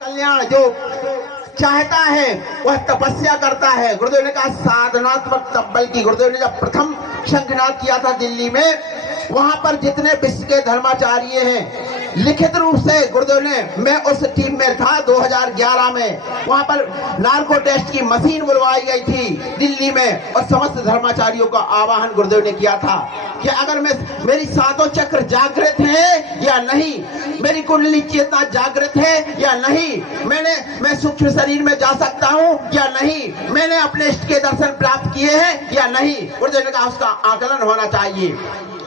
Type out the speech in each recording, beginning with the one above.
कल्याण जो चाहता है वह तपस्या करता है। गुरुदेव ने कहा साधनात्मक तब्बल की। गुरुदेव ने जब प्रथम शंखनाद किया था दिल्ली में, वहां पर जितने विश्व के धर्माचार्य हैं लिखित रूप से गुरुदेव ने, मैं उस टीम में था 2011 में, वहां पर नार्को टेस्ट की मशीन बुलवाई गई थी दिल्ली में और समस्त धर्माचार्यों का आह्वान गुरुदेव ने किया था कि अगर मेरी सातों चक्र जागृत है या नहीं, मेरी कुंडली चेतना जागृत है या नहीं, मैं सूक्ष्म शरीर में जा सकता हूं या नहीं, मैंने अपने इष्ट के दर्शन प्राप्त किए हैं या नहीं। गुरुदेव ने कहा उसका आकलन होना चाहिए,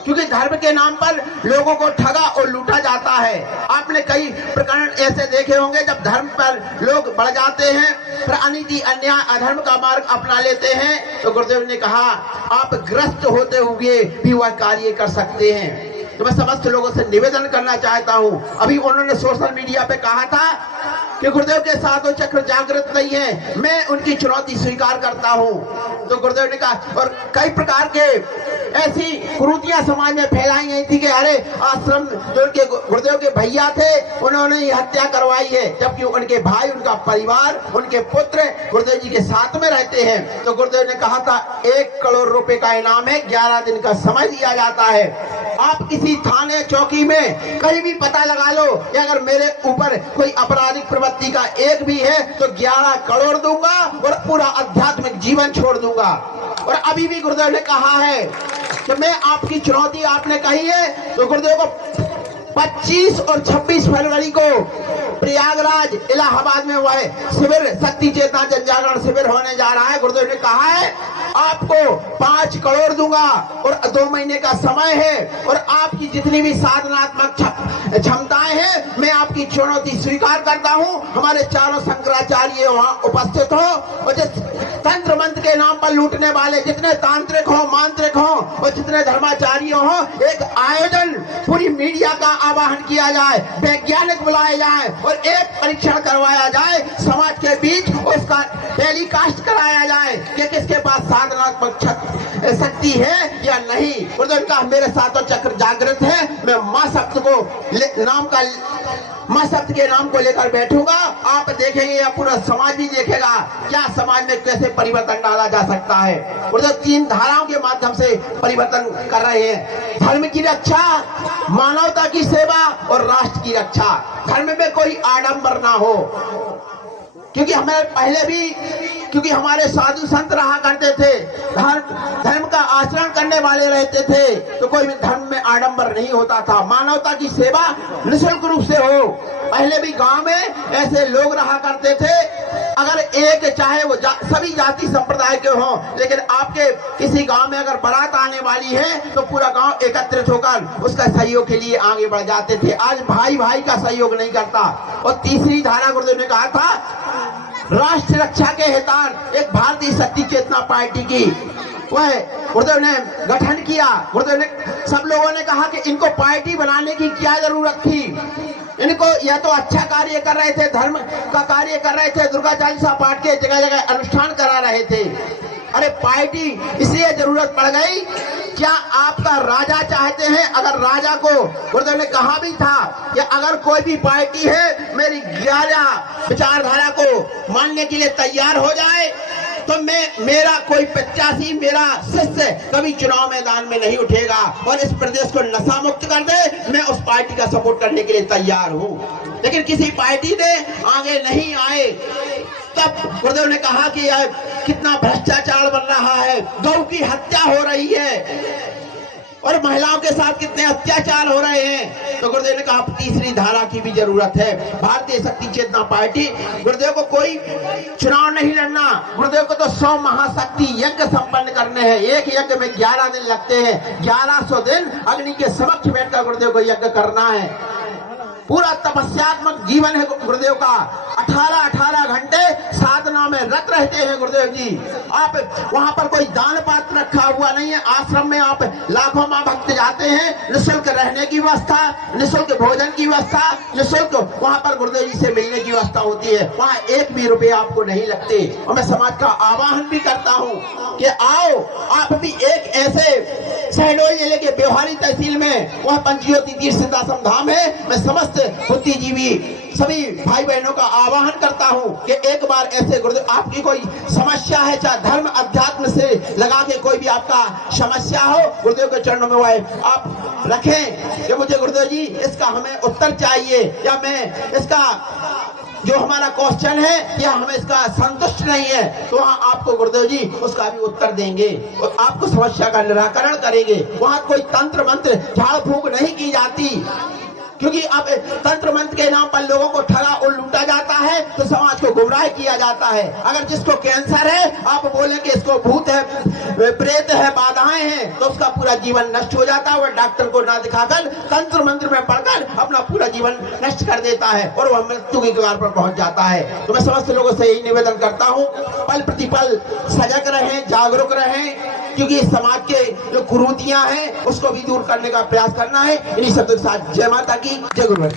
क्योंकि धर्म के नाम पर लोगों को ठगा और लूटा जाता है। आपने कई प्रकरण ऐसे देखे होंगे जब धर्म पर लोग बढ़ जाते हैं, फिर अनीति अन्याय अधर्म का मार्ग अपना लेते हैं, तो गुरुदेव ने कहा आप ग्रस्त होते हुए भी वह कार्य कर सकते हैं। तो मैं समस्त लोगों से निवेदन करना चाहता हूं, अभी उन्होंने सोशल मीडिया पे कहा था कि गुरुदेव के सातों चक्र जागृत नहीं है, मैं उनकी चुनौती स्वीकार करता हूं। तो गुरुदेव ने कहा, और कई प्रकार के ऐसी कुरीतियां समाज में फैलाई गई थी कि अरे आश्रम जो उनके गुरुदेव के भैया थे उन्होंने ये हत्या करवाई है, जबकि उनके भाई, उनका परिवार, उनके पुत्र गुरुदेव जी के साथ में रहते हैं। तो गुरुदेव ने कहा था 1 करोड़ रुपए का इनाम है, 11 दिन का समय दिया जाता है। आप किसी थाने चौकी में कहीं भी पता लगा लो कि अगर मेरे ऊपर कोई आपराधिक प्रवृत्ति का एक भी है तो 11 करोड़ दूंगा और पूरा आध्यात्मिक जीवन छोड़ दूंगा। और अभी भी गुरुदेव ने कहा है कि मैं आपकी चुनौती, आपने कही है तो गुरुदेव को 25 और 26 फरवरी को प्रयागराज इलाहाबाद में वह शिविर, शक्ति चेतना जन जागरण शिविर होने जा रहा है। गुरुदेव ने कहा है आपको 5 करोड़ दूंगा और 2 महीने का समय है, और आपकी जितनी भी साधनात्मक क्षमताएं हैं मैं आपकी चुनौती स्वीकार करता हूं। हमारे चारों शंकराचार्य वहां उपस्थित हो, और जिस तंत्र मंत्र के नाम पर लूटने वाले जितने तांत्रिक हो, मांत्रिक हो और जितने धर्माचार्य हो, एक आयोजन पूरी मीडिया का आह्वान किया जाए, वैज्ञानिक बुलाए जाए और एक परीक्षण करवाया जाए समाज के बीच, उसका टेलीकास्ट कराया जाए कि किसके पास साधनात्मक शक्ति है या नहीं। गुरुदेव का मेरे सातों चक्र जागृत है, मैं मां शब्द को मां शब्द के नाम को लेकर बैठूंगा। आप देखेंगे या पूरा समाज भी देखेगा क्या समाज में कैसे परिवर्तन डाला जा सकता है। गुरुदेव 3 धाराओं के माध्यम से परिवर्तन कर रहे हैं, धर्म की रक्षा, मानवता की सेवा और राष्ट्र की रक्षा। धर्म में कोई आडंबर ना हो, क्योंकि हमें पहले भी, क्योंकि हमारे साधु संत रहा करते थे, धर्म का आचरण करने वाले रहते थे, तो कोई भी धर्म में आडंबर नहीं होता था। मानवता की सेवा निःशुल्क रूप से हो। पहले भी गांव में ऐसे लोग रहा करते थे, अगर एक चाहे वो सभी जाति संप्रदाय के हों, लेकिन आपके किसी गांव में अगर बारात आने वाली है तो पूरा गांव एकत्रित होकर उसका सहयोग के लिए आगे बढ़ जाते थे। आज भाई भाई का सहयोग नहीं करता। और तीसरी धारा गुरुदेव ने कहा था राष्ट्र रक्षा के हितार्थ एक भारतीय शक्ति चेतना पार्टी की वह गुरुदेव ने गठन किया। गुरुदेव ने, सब लोगों ने कहा कि इनको पार्टी बनाने की क्या जरूरत थी, इनको यह तो अच्छा कार्य कर रहे थे, धर्म का कार्य कर रहे थे, दुर्गा चालीसा पाठ के जगह जगह अनुष्ठान करा रहे थे। अरे पार्टी इसलिए जरूरत पड़ गई, क्या आपका राजा चाहते हैं? अगर राजा को गुरुदेव ने कहा भी था कि अगर कोई भी पार्टी है मेरी 11 विचारधारा को मानने के लिए तैयार हो जाए तो मेरा कोई प्रत्याशी, मेरा शिष्य कभी चुनाव मैदान में नहीं उठेगा और इस प्रदेश को नशा मुक्त कर दे, मैं उस पार्टी का सपोर्ट करने के लिए तैयार हूँ। लेकिन किसी पार्टी ने आगे नहीं आए। तब गुरुदेव ने कहा कि यह कितना भ्रष्टाचार बन रहा है, गौ की हत्या हो रही है और महिलाओं के साथ कितने अत्याचार हो रहे हैं। तो गुरुदेव ने कहा तीसरी धारा की भी जरूरत है। भारतीय शक्ति चेतना पार्टी, गुरुदेव को कोई चुनाव नहीं लड़ना, गुरुदेव को तो 100 महाशक्ति यज्ञ संपन्न करने हैं। एक यज्ञ में 11 दिन लगते हैं, 1100 दिन अग्नि के समक्ष बैठकर गुरुदेव को यज्ञ करना है। पूरा तपस्यात्मक जीवन है गुरुदेव का। 18 घंटे साधना में रत रहते हैं गुरुदेव जी। आप वहां पर कोई दान पात्र रखा हुआ नहीं है। आश्रम में आप लाखों माँ भक्त जाते हैं, निःशुल्क रहने की व्यवस्था, निःशुल्क भोजन की व्यवस्था, निःशुल्क वहां पर गुरुदेव जी से मिलने की व्यवस्था होती है। वहां 1 भी रुपये आपको नहीं लगते। और मैं समाज का आह्वान भी करता हूँ कि आओ आप भी एक ऐसे शहडोल जिले के व्यवहारी तहसील में वह पंचज्योति तीर्थ सिद्धाश्रम धाम है। मैं समस्त बुद्धिजीवी सभी भाई बहनों का आह्वान करता हूं कि एक बार ऐसे गुरुदेव, आपकी कोई समस्या है, चाहे धर्म अध्यात्म से लगा के कोई भी आपका समस्या हो, गुरुदेव के चरणों में वो आप रखें कि मुझे गुरुदेव जी इसका हमें उत्तर चाहिए, या मैं इसका जो हमारा क्वेश्चन है या हमें इसका संतुष्ट नहीं है, तो वहाँ आपको गुरुदेव जी उसका भी उत्तर देंगे और आपको समस्या का निराकरण करेंगे। वहाँ कोई तंत्र मंत्र झाड़ फूंक नहीं की जाती, क्योंकि अब तंत्र मंत्र के नाम पर लोगों को ठगा और लूटा जाता है, तो समाज को गुमराह किया जाता है। अगर जिसको कैंसर है आप बोले कि इसको भूत है, प्रेत है, बाधाएं हैं, तो उसका पूरा जीवन नष्ट हो जाता है। वह डॉक्टर को ना दिखाकर तंत्र मंत्र में पढ़कर अपना पूरा जीवन नष्ट कर देता है और वह मृत्यु की कगार पर पहुंच जाता है। तो मैं समस्त लोगों से यही निवेदन करता हूँ, पल प्रतिपल सजग रहें, जागरूक रहें, क्योंकि समाज के जो कुरीतियां हैं उसको भी दूर करने का प्रयास करना है। इन्हीं शब्दों के साथ जय माता की, जय गुरु।